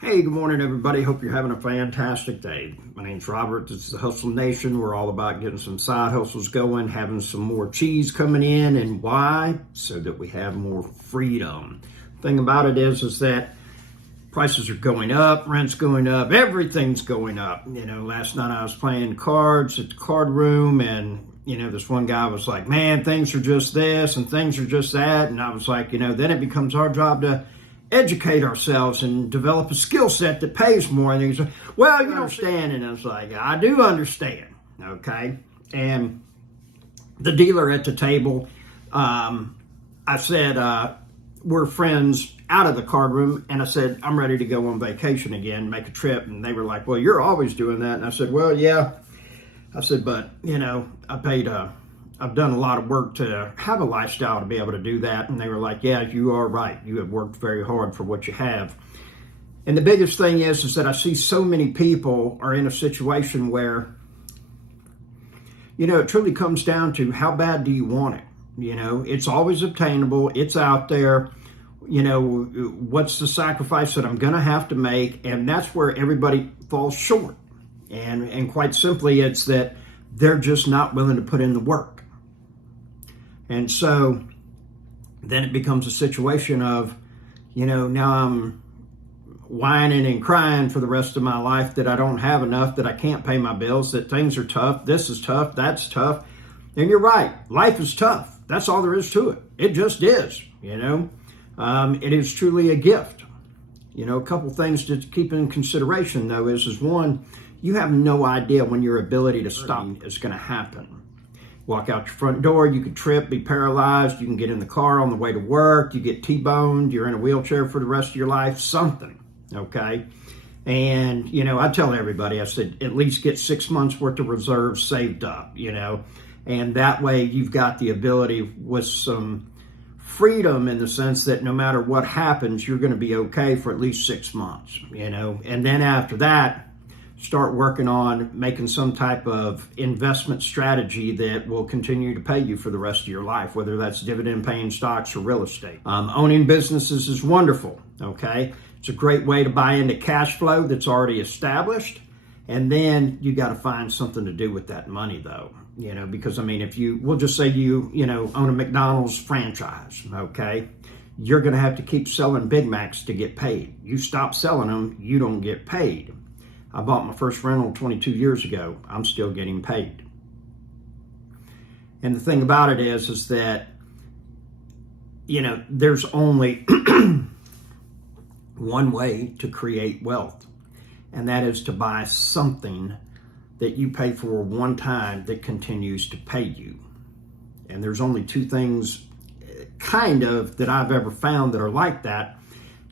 Hey, good morning, everybody. Hope you're having a fantastic day. My name's Robert. This is the Hustle Nation. We're all about getting some side hustles going, having some more cheese coming in. And why? So that we have more freedom. Thing about it is that prices are going up, rent's going up, everything's going up. Last night I was playing cards at the card room, and this one guy was like, man, things are just this and things are just that. And I was like, then it becomes our job to educate ourselves and develop a skill set that pays more. And he's like, well, you don't understand. And I was like, I do understand. Okay. And the dealer at the table, I said, we're friends out of the card room. And I said, I'm ready to go on vacation again, make a trip. And they were like, well, you're always doing that. And I said, well, yeah. I said, but, I've done a lot of work to have a lifestyle to be able to do that. And they were like, yeah, you are right. You have worked very hard for what you have. And the biggest thing is that I see so many people are in a situation where, it truly comes down to how bad do you want it? It's always obtainable. It's out there. What's the sacrifice that I'm going to have to make? And that's where everybody falls short. And quite simply, it's that they're just not willing to put in the work. And so then it becomes a situation of, now I'm whining and crying for the rest of my life that I don't have enough, that I can't pay my bills, that things are tough, this is tough, that's tough. And you're right, life is tough. That's all there is to it. It just is, It is truly a gift. A couple things to keep in consideration, though, is one, you have no idea when your ability to stop is going to happen. Walk out your front door, you could trip, be paralyzed, you can get in the car on the way to work, you get T-boned, you're in a wheelchair for the rest of your life, something, okay? And, I tell everybody, I said, at least get 6 months worth of reserves saved up, and that way you've got the ability with some freedom in the sense that no matter what happens, you're going to be okay for at least 6 months, and then after that, start working on making some type of investment strategy that will continue to pay you for the rest of your life, whether that's dividend paying stocks or real estate. Owning businesses is wonderful, okay? It's a great way to buy into cash flow that's already established. And then you got to find something to do with that money, though, because we'll just say you own a McDonald's franchise, okay? You're going to have to keep selling Big Macs to get paid. You stop selling them, you don't get paid. I bought my first rental 22 years ago. I'm still getting paid. And the thing about it is that, there's only one way to create wealth, and that is to buy something that you pay for one time that continues to pay you. And there's only two things kind of that I've ever found that are like that: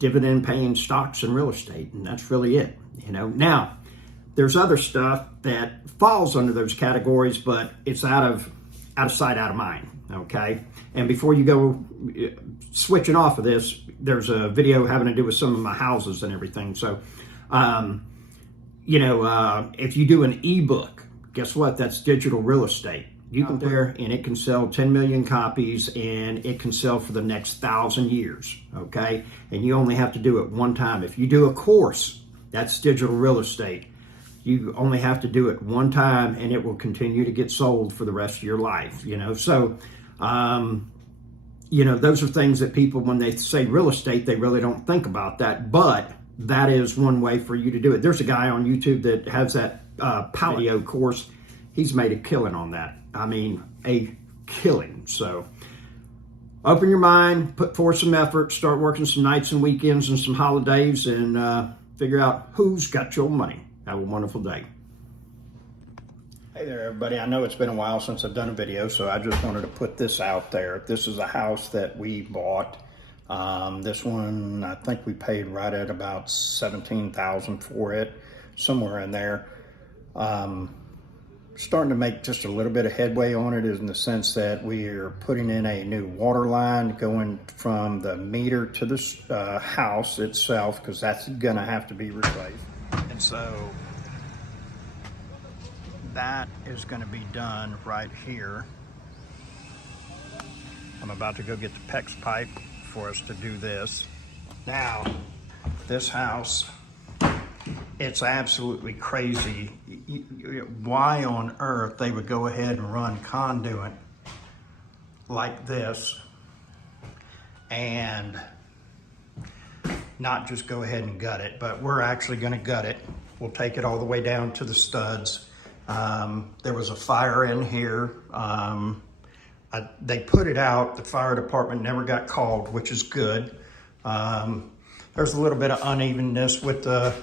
dividend paying stocks and real estate. And that's really it. Now there's other stuff that falls under those categories, but it's out of sight, out of mind. Okay. And before you go switching off of this, there's a video having to do with some of my houses and everything. So, if you do an ebook, guess what? That's digital real estate. You can there, and it can sell 10 million copies, and it can sell for the next 1,000 years. Okay. And you only have to do it one time. If you do a course, that's digital real estate. You only have to do it one time, and it will continue to get sold for the rest of your life, So, those are things that people, when they say real estate, they really don't think about that. But that is one way for you to do it. There's a guy on YouTube that has that paleo course. He's made a killing on that. A killing. So open your mind, put forth some effort, start working some nights and weekends and some holidays, and figure out who's got your money. Have a wonderful day. Hey there, everybody. I know it's been a while since I've done a video, so I just wanted to put this out there. This is a house that we bought. This one, I think we paid right at about $17,000 for it, somewhere in there. Starting to make just a little bit of headway on it, in the sense that we are putting in a new water line going from the meter to the house itself, because that's going to have to be replaced. And so that is going to be done right here. I'm about to go get the PEX pipe for us to do this. Now, this house It's absolutely crazy why on earth they would go ahead and run conduit like this and not just go ahead and gut it, but we're actually going to gut it. We'll take it all the way down to the studs. There was a fire in here. They put it out. The fire department never got called, which is good. There's a little bit of unevenness with the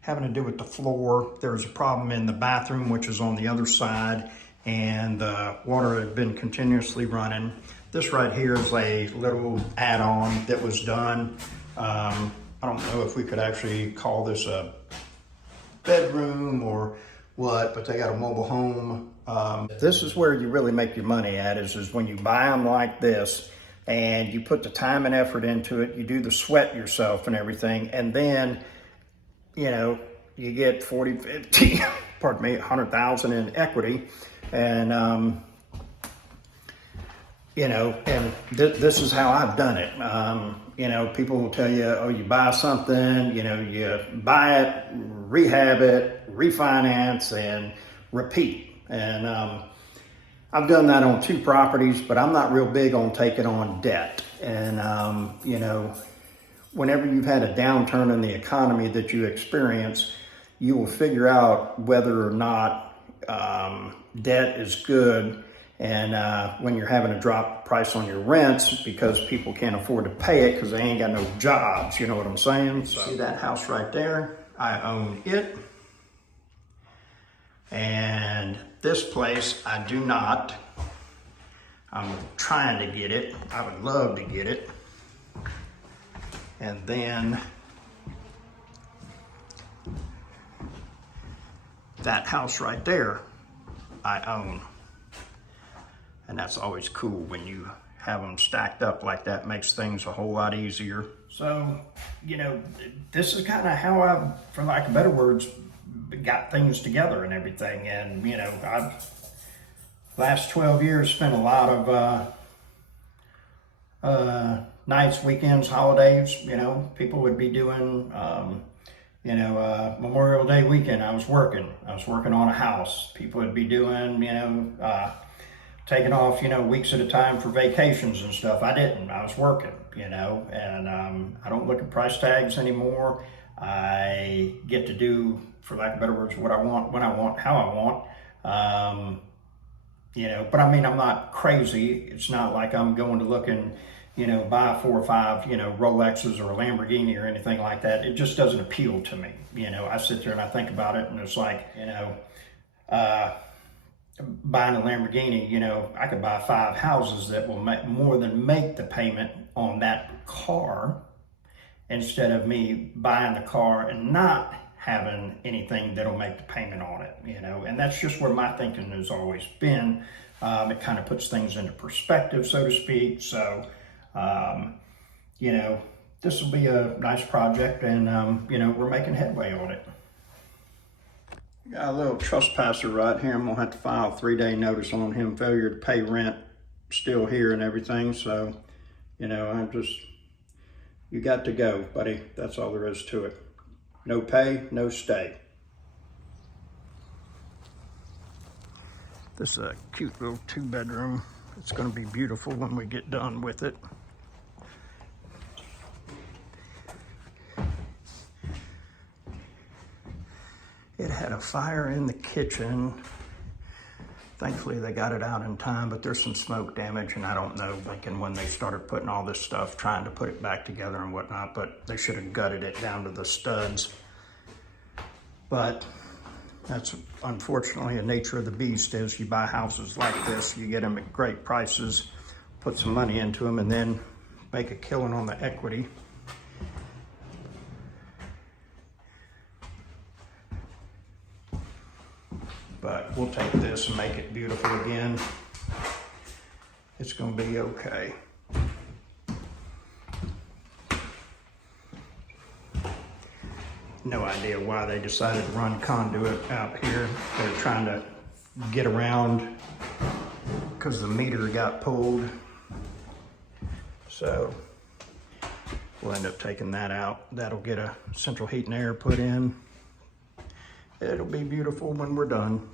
having to do with the floor. There was a problem in the bathroom, which is on the other side, and the water had been continuously running. This right here is a little add-on that was done. I don't know if we could actually call this a bedroom or what, but they got a mobile home. This is where you really make your money at, is when you buy them like this and you put the time and effort into it, you do the sweat yourself and everything, and then, you know, you get 40, 50, pardon me, 100,000 in equity. And, you know, and this is how I've done it. You know, people will tell you, oh, you buy something, you know, you buy it, rehab it, refinance, and repeat. And I've done that on 2 properties, but I'm not real big on taking on debt. And, you know, whenever you've had a downturn in the economy that you experience, you will figure out whether or not debt is good. And when you're having to drop the price on your rents because people can't afford to pay it because they ain't got no jobs, you know what I'm saying? So, see that house right there? I own it. And this place, I do not. I'm trying to get it. I would love to get it. And then that house right there, I own. And that's always cool when you have them stacked up like that. Makes things a whole lot easier. So, you know, this is kind of how I, for lack of better words, got things together and everything. And, you know, I've last 12 years spent a lot of nights, weekends, holidays. You know, people would be doing, you know, Memorial Day weekend, I was working on a house. People would be doing, you know, taking off, you know, weeks at a time for vacations and stuff. I didn't. I was working, you know, and I don't look at price tags anymore. I get to do, for lack of better words, what I want, when I want, how I want. You know, but I mean, I'm not crazy. It's not like I'm going to look and, you know, buy 4 or 5, you know, Rolexes or a Lamborghini or anything like that. It just doesn't appeal to me. You know, I sit there and I think about it, and it's like, you know, buying a Lamborghini, you know, I could buy 5 houses that will make more than make the payment on that car, instead of me buying the car and not having anything that'll make the payment on it, you know. And that's just where my thinking has always been. It kind of puts things into perspective, so to speak. So, you know, this will be a nice project, and, you know, we're making headway on it. Got a little trespasser right here. I'm gonna have to file a 3-day notice on him, failure to pay rent, still here and everything. So, you know, I'm just, you got to go, buddy. That's all there is to it. No pay, no stay. This is a cute little 2-bedroom. It's gonna be beautiful when we get done with it. It had a fire in the kitchen. Thankfully, they got it out in time, but there's some smoke damage, and I don't know, thinking when they started putting all this stuff, trying to put it back together and whatnot, but they should have gutted it down to the studs. But that's unfortunately the nature of the beast. Is you buy houses like this, you get them at great prices, put some money into them, and then make a killing on the equity. But we'll take this and make it beautiful again. It's gonna be okay. No idea why they decided to run conduit out here. They're trying to get around because the meter got pulled. So We'll end up taking that out. That'll get a central heat and air put in. It'll be beautiful when we're done.